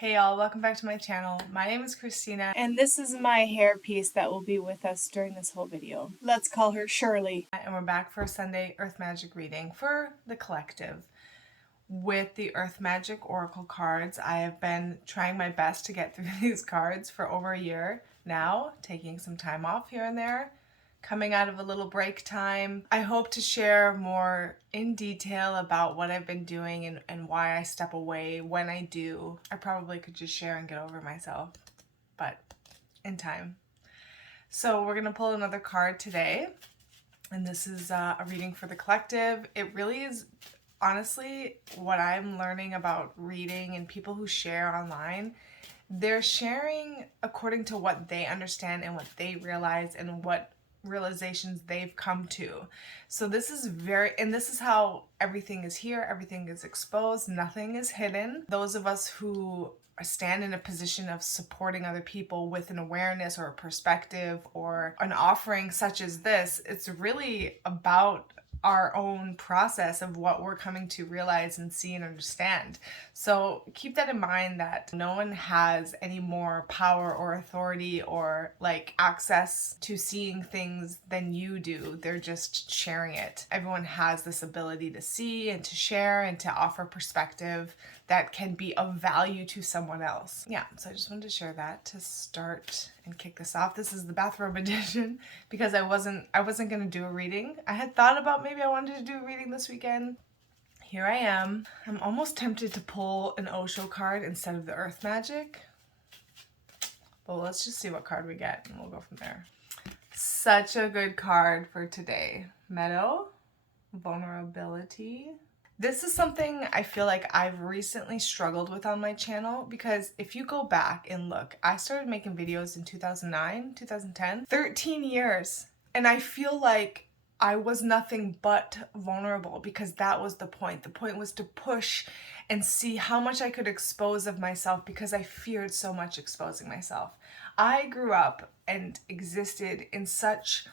Hey y'all, welcome back to my channel. My name is Christina, and this is my hair piece that will be with us during this whole video. Let's call her Shirley. And we're back for a Sunday Earth Magic reading for the collective. With the Earth Magic Oracle cards, I have been trying my best to get through these cards for over a year now, taking some time off here and there, coming out of a little break time. I hope to share more in detail about what I've been doing and why I step away when I do. I probably could just share and get over myself, but in time. So we're gonna pull another card today, and this is a reading for the collective. It really is honestly what I'm learning about reading and people who share online. They're sharing according to what they understand and what they realize and what realizations they've come to. So this is this is how everything is here. Everything is exposed. Nothing is hidden. Those of us who stand in a position of supporting other people with an awareness or a perspective or an offering such as this, it's really about our own process of what we're coming to realize and see and understand. So keep that in mind, that no one has any more power or authority or like access to seeing things than you do. They're just sharing it. Everyone has this ability to see and to share and to offer perspective that can be of value to someone else. Yeah, so I just wanted to share that to start and kick this off. This is the bathrobe edition because I wasn't gonna do a reading. I had thought about maybe I wanted to do a reading this weekend. Here I am. I'm almost tempted to pull an Osho card instead of the Earth Magic. But let's just see what card we get and we'll go from there. Such a good card for today. Meadow, vulnerability. This is something I feel like I've recently struggled with on my channel, because if you go back and look, I started making videos in 2009, 2010, 13 years. And I feel like I was nothing but vulnerable because that was the point. The point was to push and see how much I could expose of myself because I feared so much exposing myself. I grew up and existed in such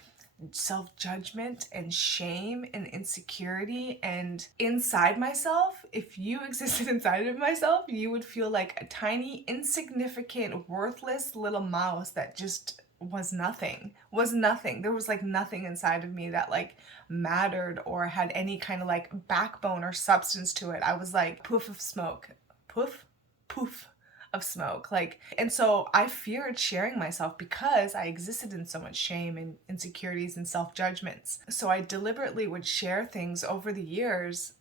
self-judgment and shame and insecurity, and inside myself, if you existed inside of myself, you would feel like a tiny, insignificant, worthless little mouse that just was nothing. There was like nothing inside of me that like mattered or had any kind of like backbone or substance to it. I was like poof of smoke. Poof of smoke. And so I feared sharing myself because I existed in so much shame and insecurities and self-judgments. So I deliberately would share things over the years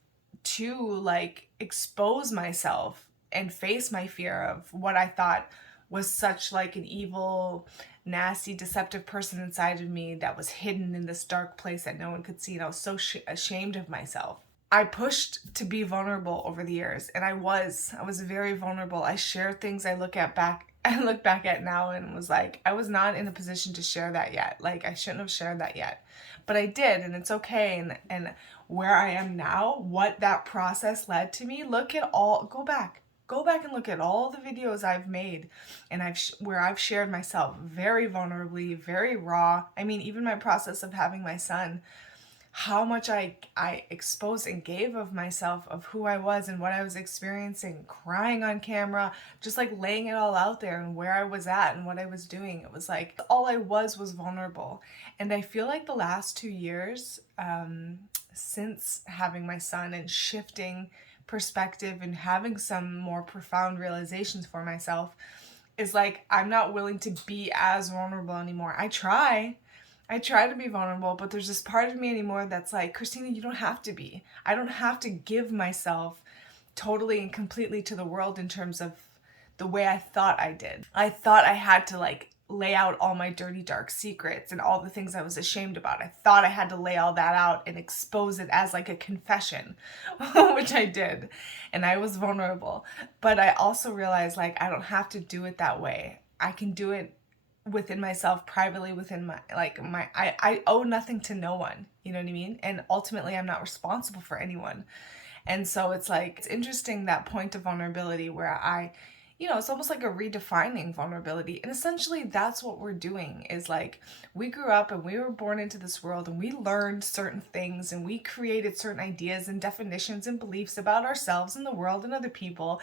to like expose myself and face my fear of what I thought was such like an evil, nasty, deceptive person inside of me that was hidden in this dark place that no one could see. And I was so ashamed of myself. I pushed to be vulnerable over the years, and I was very vulnerable. I shared things I look back at now and was like, I was not in a position to share that yet. Like, I shouldn't have shared that yet, but I did, and it's okay. And where I am now, what that process led to me, go back and look at all the videos I've made and where I've shared myself very vulnerably, very raw. I mean, even my process of having my son, how much I exposed and gave of myself, of who I was and what I was experiencing, crying on camera, just like laying it all out there and where I was at and what I was doing. It was like all I was vulnerable. And I feel like the last 2 years, since having my son and shifting perspective and having some more profound realizations for myself, is like I'm not willing to be as vulnerable anymore. I try to be vulnerable, but there's this part of me anymore that's like, Christina, you don't have to be. I don't have to give myself totally and completely to the world in terms of the way I thought I did. I thought I had to like lay out all my dirty, dark secrets and all the things I was ashamed about. I thought I had to lay all that out and expose it as like a confession, which I did. And I was vulnerable. But I also realized like I don't have to do it that way. I can do it within myself, privately, within I owe nothing to no one, you know what I mean? And ultimately I'm not responsible for anyone. And so it's like, it's interesting, that point of vulnerability where I it's almost like a redefining vulnerability. And essentially that's what we're doing is like, we grew up and we were born into this world and we learned certain things and we created certain ideas and definitions and beliefs about ourselves and the world and other people.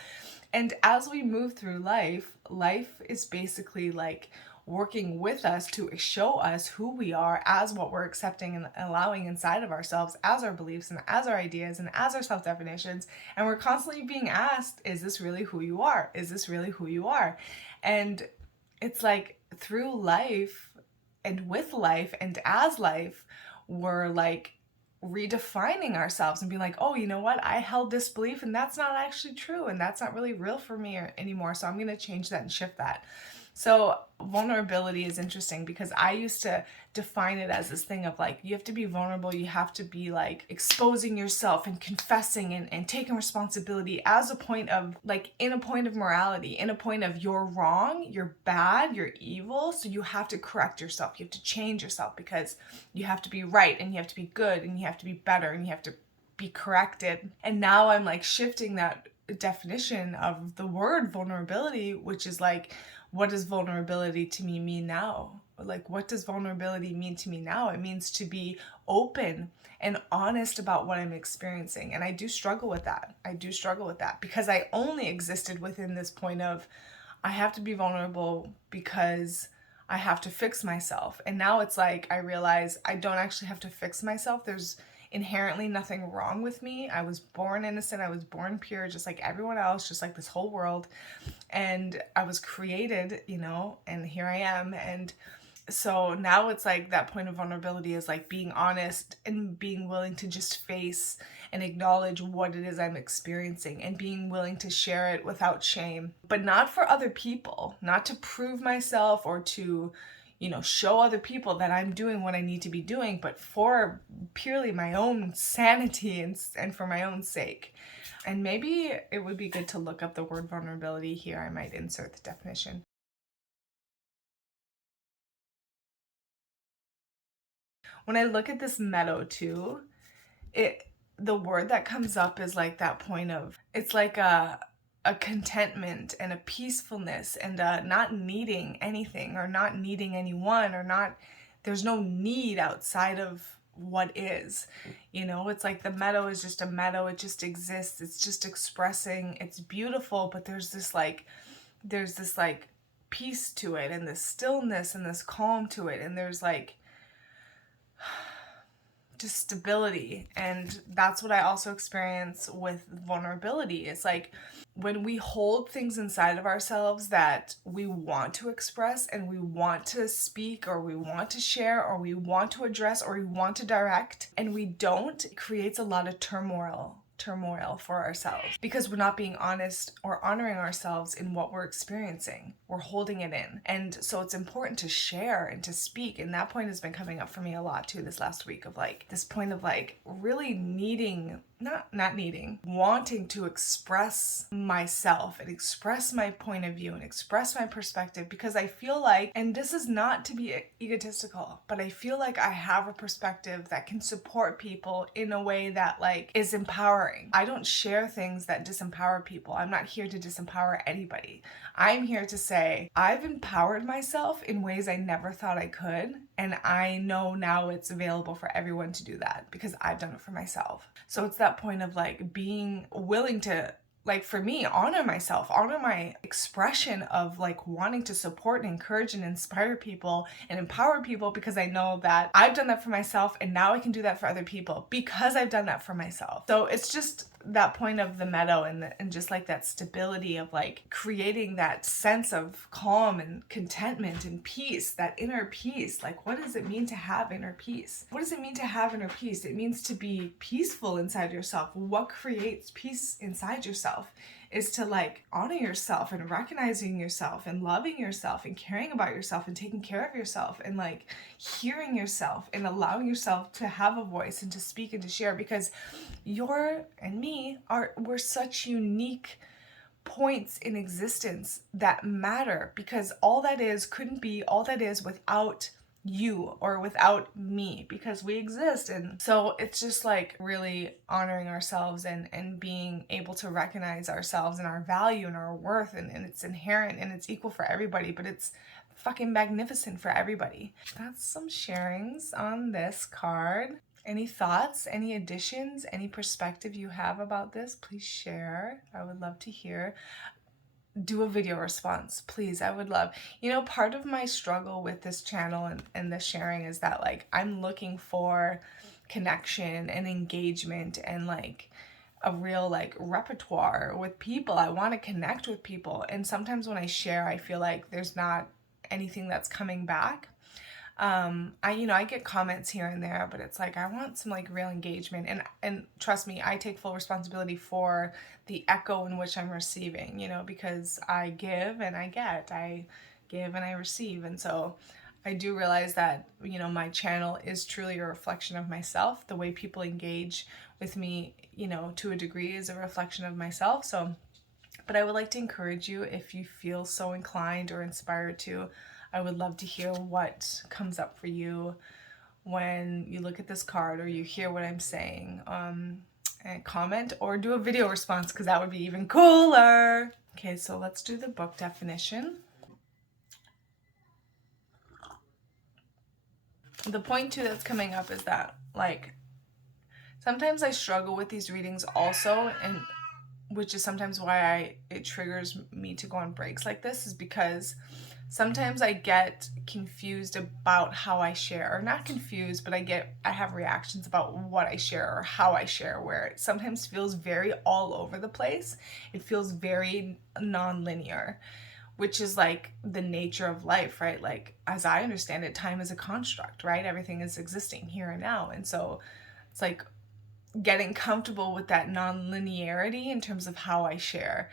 And as we move through life, life is basically like working with us to show us who we are as what we're accepting and allowing inside of ourselves as our beliefs and as our ideas and as our self-definitions. And we're constantly being asked, is this really who you are? Is this really who you are? And it's like through life and with life and as life, we're like redefining ourselves and being like, oh, you know what? I held this belief and that's not actually true and that's not really real for me anymore. So I'm going to change that and shift that. So vulnerability is interesting because I used to define it as this thing of like, you have to be vulnerable, you have to be like exposing yourself and confessing and taking responsibility as a point of like, in a point of morality, in a point of you're wrong, you're bad, you're evil. So you have to correct yourself, you have to change yourself because you have to be right and you have to be good and you have to be better and you have to be corrected. And now I'm like shifting that definition of the word vulnerability, which is like, what does vulnerability to me mean now? Like, what does vulnerability mean to me now? It means to be open and honest about what I'm experiencing. And I do struggle with that. Because I only existed within this point of, I have to be vulnerable because I have to fix myself. And now it's like, I realize I don't actually have to fix myself. There's inherently nothing wrong with me. I was born innocent. I was born pure, just like everyone else, just like this whole world. And I was created, and here I am. And so now it's like that point of vulnerability is like being honest and being willing to just face and acknowledge what it is I'm experiencing and being willing to share it without shame, but not for other people, not to prove myself or to, show other people that I'm doing what I need to be doing, but for purely my own sanity and for my own sake. And maybe it would be good to look up the word vulnerability here. I might insert the definition. When I look at this meadow too, the word that comes up is like that point of, it's like a contentment and a peacefulness and not needing anything or not needing anyone or not, there's no need outside of what is, it's like the meadow is just a meadow. It just exists. It's just expressing. It's beautiful, but there's this like peace to it and this stillness and this calm to it. And there's like just stability. And that's what I also experience with vulnerability. It's like when we hold things inside of ourselves that we want to express and we want to speak or we want to share or we want to address or we want to direct and we don't, it creates a lot of turmoil for ourselves because we're not being honest or honoring ourselves in what we're experiencing. We're holding it in. And so it's important to share and to speak. And that point has been coming up for me a lot too this last week of like this point of like really needing, not needing, wanting to express myself and express my point of view and express my perspective because I feel like, and this is not to be egotistical, but I feel like I have a perspective that can support people in a way that like is empowering. I don't share things that disempower people. I'm not here to disempower anybody. I'm here to say I've empowered myself in ways I never thought I could. And I know now it's available for everyone to do that because I've done it for myself. So it's that point of like being willing to, like for me, honor myself, honor my expression of like wanting to support and encourage and inspire people and empower people because I know that I've done that for myself and now I can do that for other people because I've done that for myself. So it's just that point of the meadow and just like that stability of like creating that sense of calm and contentment and peace, that inner peace. Like, what does it mean to have inner peace? What does it mean to have inner peace? It means to be peaceful inside yourself. What creates peace inside yourself is to like honor yourself and recognizing yourself and loving yourself and caring about yourself and taking care of yourself and like hearing yourself and allowing yourself to have a voice and to speak and to share because you're and me we're such unique points in existence that matter because all that is couldn't be all that is without you or without me, because we exist. And so it's just like really honoring ourselves and being able to recognize ourselves and our value and our worth, and it's inherent and it's equal for everybody, but it's fucking magnificent for everybody. That's some sharings on this card. Any thoughts, any additions, any perspective you have about this, please share. I would love to hear. Do a video response, please. I would love, part of my struggle with this channel and the sharing is that like I'm looking for connection and engagement and like a real like repertoire with people. I want to connect with people, and sometimes when I share I feel like there's not anything that's coming back. I get comments here and there, but it's like I want some like real engagement, and trust me, I take full responsibility for the echo in which I'm receiving, because I give and I get, I give and I receive. And so I do realize that, my channel is truly a reflection of myself. The way people engage with me, to a degree is a reflection of myself. So, but I would like to encourage you, if you feel so inclined or inspired to, I would love to hear what comes up for you when you look at this card or you hear what I'm saying. And comment or do a video response, because that would be even cooler. Okay, so let's do the book definition. The point too that's coming up is that like sometimes I struggle with these readings also, and which is sometimes why it triggers me to go on breaks like this, is because sometimes I get confused about how I share, or not confused, but I have reactions about what I share or how I share, where it sometimes feels very all over the place. It feels very non-linear, which is like the nature of life, right? Like, as I understand it, time is a construct, right? Everything is existing here and now. And so it's like getting comfortable with that non-linearity in terms of how I share.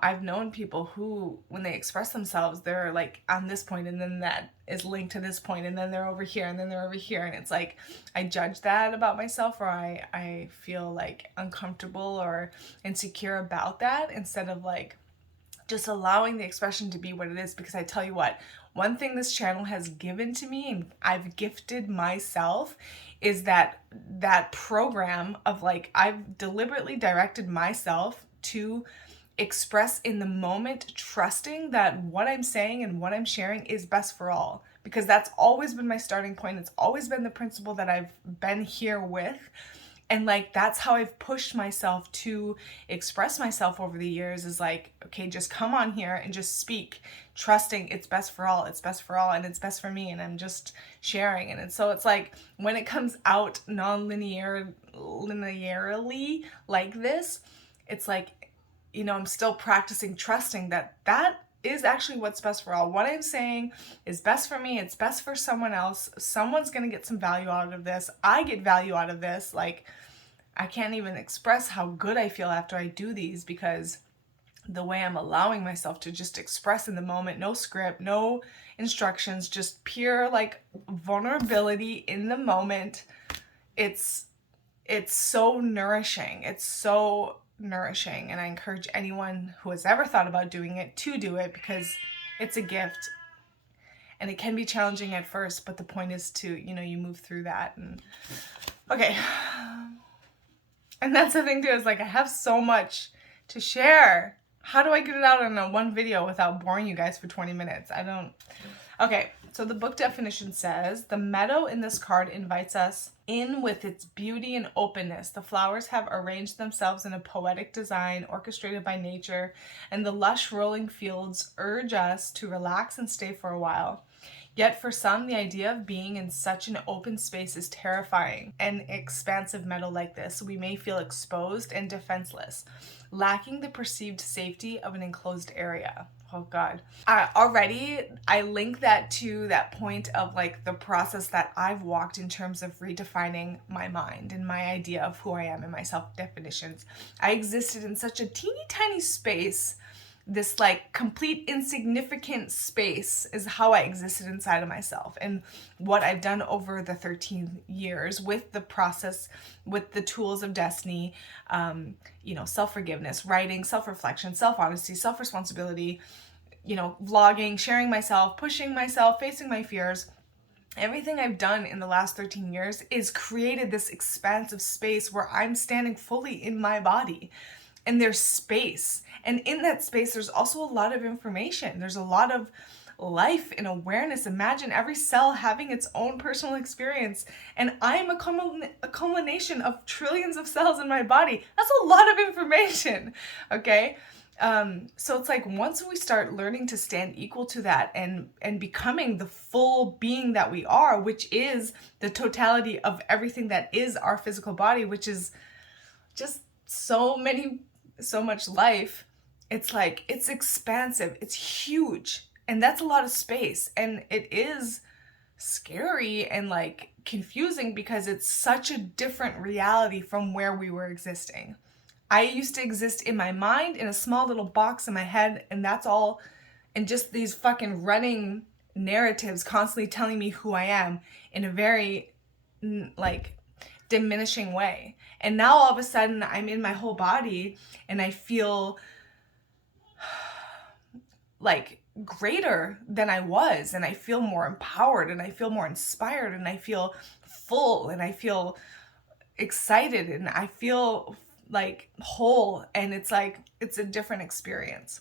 I've known people who, when they express themselves, they're like on this point, and then that is linked to this point, and then they're over here, and then they're over here. And it's like, I judge that about myself, or I feel like uncomfortable or insecure about that, instead of like just allowing the expression to be what it is. Because I tell you what, one thing this channel has given to me, and I've gifted myself, is that program of like, I've deliberately directed myself to express in the moment, trusting that what I'm saying and what I'm sharing is best for all, because that's always been my starting point. It's always been the principle that I've been here with. And like, that's how I've pushed myself to express myself over the years, is like, okay, just come on here and just speak, trusting it's best for all, it's best for all, and it's best for me, and I'm just sharing. And so it's like, when it comes out linearly like this, it's like, I'm still practicing trusting that is actually what's best for all. What I'm saying is best for me. It's best for someone else. Someone's going to get some value out of this. I get value out of this. Like, I can't even express how good I feel after I do these, because the way I'm allowing myself to just express in the moment, no script, no instructions, just pure like vulnerability in the moment. It's so nourishing. It's so nourishing, and I encourage anyone who has ever thought about doing it to do it, because it's a gift, and it can be challenging at first, but the point is to, you move through that. And okay, and that's the thing too, is like, I have so much to share. How do I get it out in a one video without boring you guys for 20 minutes? I don't. Okay, so the book definition says, the meadow in this card invites us in with its beauty and openness. The flowers have arranged themselves in a poetic design orchestrated by nature, and the lush rolling fields urge us to relax and stay for a while. Yet for some, the idea of being in such an open space is terrifying. An expansive meadow like this, we may feel exposed and defenseless, lacking the perceived safety of an enclosed area. Oh God. I link that to that point of like the process that I've walked in terms of redefining my mind and my idea of who I am and my self-definitions. I existed in such a teeny tiny space. This like complete insignificant space is how I existed inside of myself. And what I've done over the 13 years with the process, with the tools of destiny, self-forgiveness, writing, self-reflection, self-honesty, self-responsibility, vlogging, sharing myself, pushing myself, facing my fears, Everything I've done in the last 13 years is created this expansive space where I'm standing fully in my body. And there's space. And in that space, there's also a lot of information. There's a lot of life and awareness. Imagine every cell having its own personal experience. And I'm a culmination of trillions of cells in my body. That's a lot of information, okay? So it's like once we start learning to stand equal to that and becoming the full being that we are, which is the totality of everything that is our physical body, which is just so much life, it's like it's expansive, it's huge, and that's a lot of space, and it is scary and like confusing because it's such a different reality from where we were existing. I used to exist in my mind in a small little box in my head, and that's all, and just these fucking running narratives constantly telling me who I am in a very like diminishing way. And now all of a sudden I'm in my whole body and I feel like greater than I was, and I feel more empowered, and I feel more inspired, and I feel full, and I feel excited, and I feel like whole, and it's like it's a different experience.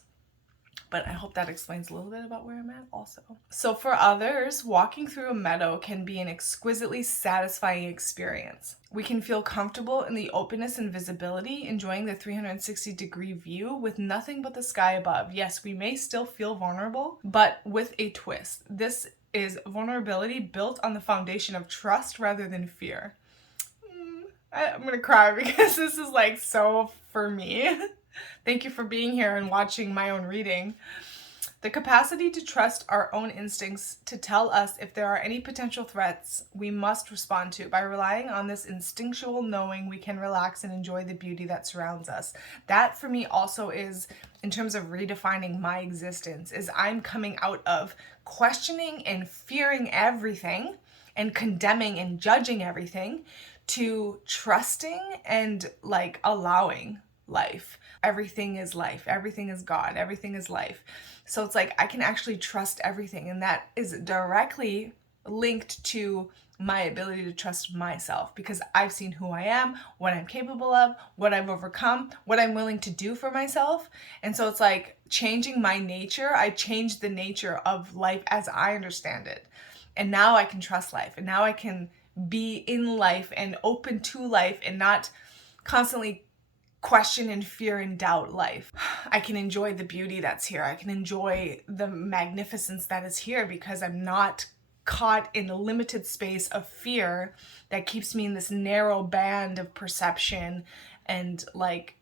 But I hope that explains a little bit about where I'm at also. So for others, walking through a meadow can be an exquisitely satisfying experience. We can feel comfortable in the openness and visibility, enjoying the 360-degree view with nothing but the sky above. Yes, we may still feel vulnerable, but with a twist. This is vulnerability built on the foundation of trust rather than fear. I'm gonna cry because this is like so for me. Thank you for being here and watching my own reading. The capacity to trust our own instincts to tell us if there are any potential threats we must respond to. By relying on this instinctual knowing, we can relax and enjoy the beauty that surrounds us. That for me also is, in terms of redefining my existence, is I'm coming out of questioning and fearing everything and condemning and judging everything to trusting and like allowing life. Everything is life. Everything is God. Everything is life. So it's like I can actually trust everything, and that is directly linked to my ability to trust myself, because I've seen who I am, what I'm capable of, what I've overcome, what I'm willing to do for myself. And so it's like changing my nature. I changed the nature of life as I understand it. And now I can trust life, and now I can be in life and open to life and not constantly question and fear and doubt life. I can enjoy the beauty that's here. I can enjoy the magnificence that is here because I'm not caught in a limited space of fear that keeps me in this narrow band of perception and like,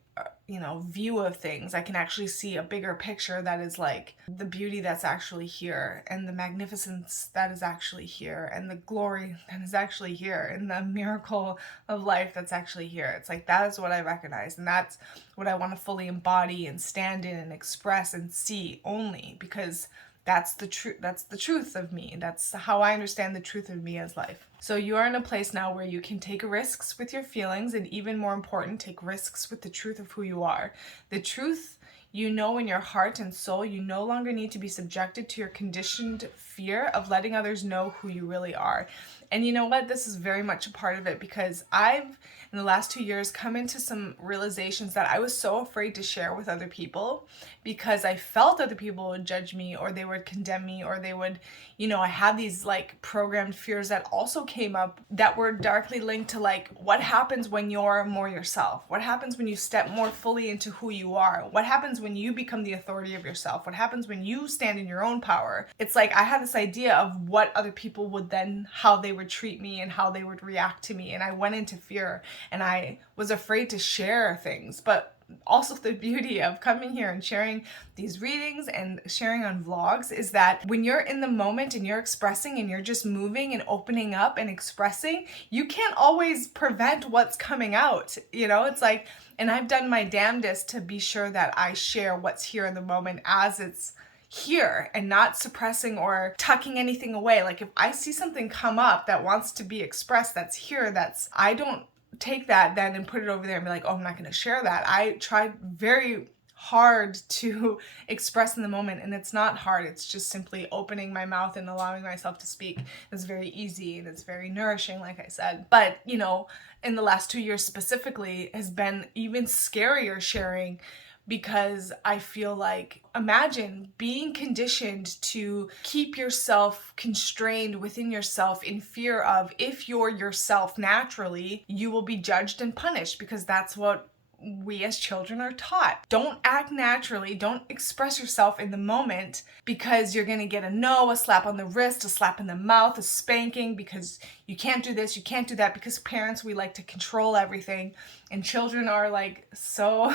view of things. I can actually see a bigger picture that is like the beauty that's actually here, and the magnificence that is actually here, and the glory that is actually here, and the miracle of life that's actually here. It's like that is what I recognize, and that's what I want to fully embody and stand in and express and see only, because that's the truth. That's the truth of me. That's how I understand the truth of me as life. So you are in a place now where you can take risks with your feelings, and even more important, take risks with the truth of who you are. The truth you know in your heart and soul. You no longer need to be subjected to your conditioned fear of letting others know who you really are. And you know what? This is very much a part of it, because I've, in the last 2 years, come into some realizations that I was so afraid to share with other people because I felt other people would judge me, or they would condemn me, or they would, I had these like programmed fears that also came up that were darkly linked to like, what happens when you're more yourself? What happens when you step more fully into who you are? What happens when you become the authority of yourself? What happens when you stand in your own power? It's like I had this idea of what other people would then, how they would treat me and how they would react to me. And I went into fear and I was afraid to share things. But also the beauty of coming here and sharing these readings and sharing on vlogs is that when you're in the moment and you're expressing and you're just moving and opening up and expressing, you can't always prevent what's coming out. It's like, and I've done my damnedest to be sure that I share what's here in the moment as it's here, and not suppressing or tucking anything away. Like if I see something come up that wants to be expressed, that's here, I don't take that then and put it over there and be like, oh, I'm not going to share that. I tried very hard to express in the moment, and it's not hard. It's just simply opening my mouth and allowing myself to speak. It's very easy and it's very nourishing, like I said. But, you know, in the last 2 years specifically has been even scarier sharing, because I feel like, imagine being conditioned to keep yourself constrained within yourself in fear of, if you're yourself naturally, you will be judged and punished, because that's what we as children are taught. Don't act naturally, don't express yourself in the moment, because you're gonna get a no, a slap on the wrist, a slap in the mouth, a spanking, because you can't do this, you can't do that, because parents, we like to control everything, and children are like so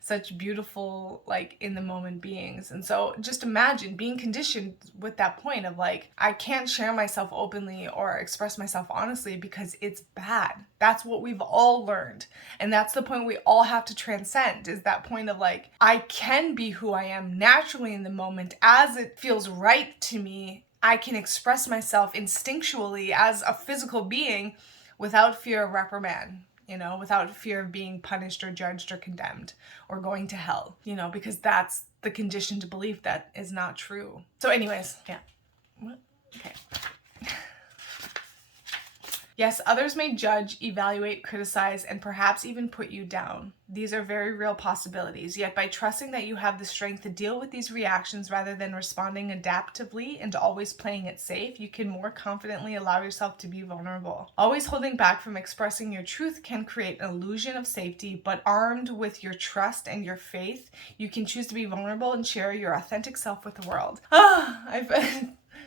such beautiful, like, in the moment beings. And so just imagine being conditioned with that point of like, I can't share myself openly or express myself honestly because it's bad. That's what we've all learned. And that's the point we all have to transcend, is that point of like, I can be who I am naturally in the moment as it feels right to me. I can express myself instinctually as a physical being without fear of reprimand. You know, without fear of being punished or judged or condemned or going to hell, you know, because that's the conditioned belief that is not true. So anyways, yeah. What? Okay. Yes, others may judge, evaluate, criticize, and perhaps even put you down. These are very real possibilities, yet by trusting that you have the strength to deal with these reactions rather than responding adaptively and always playing it safe, you can more confidently allow yourself to be vulnerable. Always holding back from expressing your truth can create an illusion of safety, but armed with your trust and your faith, you can choose to be vulnerable and share your authentic self with the world. I've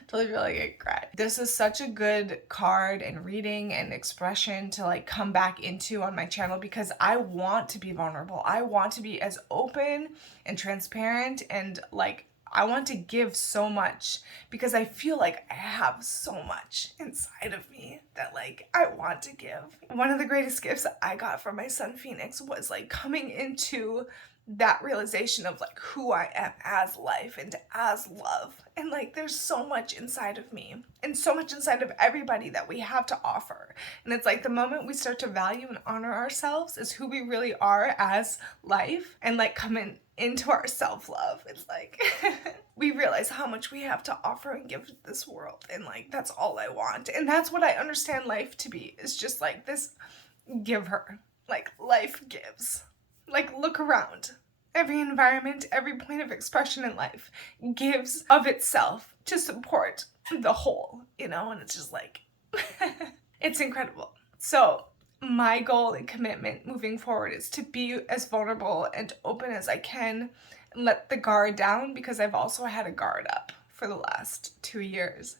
totally feel like I cried. This is such a good card and reading and expression to like come back into on my channel, because I want to be vulnerable. I want to be as open and transparent, and like I want to give so much, because I feel like I have so much inside of me that like I want to give. One of the greatest gifts I got from my son Phoenix was like coming into that realization of like who I am as life and as love. And like there's so much inside of me and so much inside of everybody that we have to offer. And it's like the moment we start to value and honor ourselves as who we really are as life, and like come into our self-love, it's like we realize how much we have to offer and give to this world. And like that's all I want. And that's what I understand life to be, is just like this giver. Like life gives. Like look around. Every environment, every point of expression in life gives of itself to support the whole, you know, and it's just like, it's incredible. So my goal and commitment moving forward is to be as vulnerable and open as I can and let the guard down, because I've also had a guard up for the last 2 years.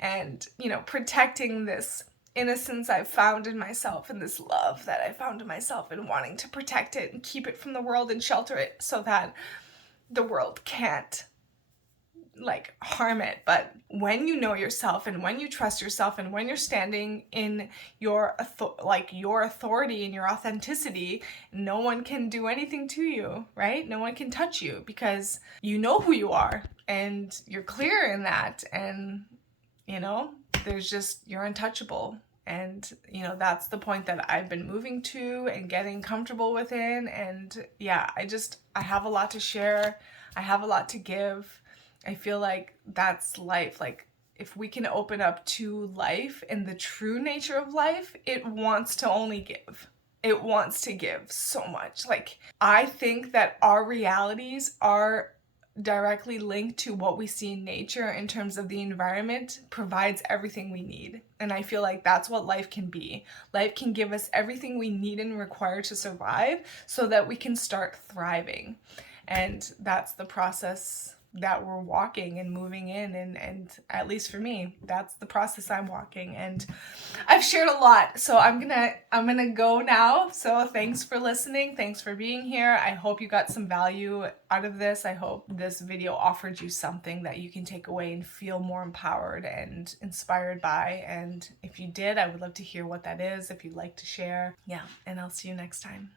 And, you know, protecting this innocence I've found in myself and this love that I found in myself, and wanting to protect it and keep it from the world and shelter it so that the world can't like harm it. But when you know yourself and when you trust yourself and when you're standing in your authority and your authenticity, no one can do anything to you, right? No one can touch you, because you know who you are and you're clear in that, and you know, there's just, you're untouchable. And, you know, that's the point that I've been moving to and getting comfortable within. And yeah, I have a lot to share. I have a lot to give. I feel like that's life. Like if we can open up to life and the true nature of life, it wants to only give. It wants to give so much. Like I think that our realities are directly linked to what we see in nature in terms of the environment provides everything we need. And I feel like that's what life can be. Life can give us everything we need and require to survive so that we can start thriving. And that's the process that we're walking and moving in, and at least for me, that's the process I'm walking. And I've shared a lot, so I'm gonna go now. So thanks for listening, thanks for being here. I hope you got some value out of this. I hope this video offered you something that you can take away and feel more empowered and inspired by. And if you did, I would love to hear what that is, if you'd like to share. Yeah, and I'll see you next time.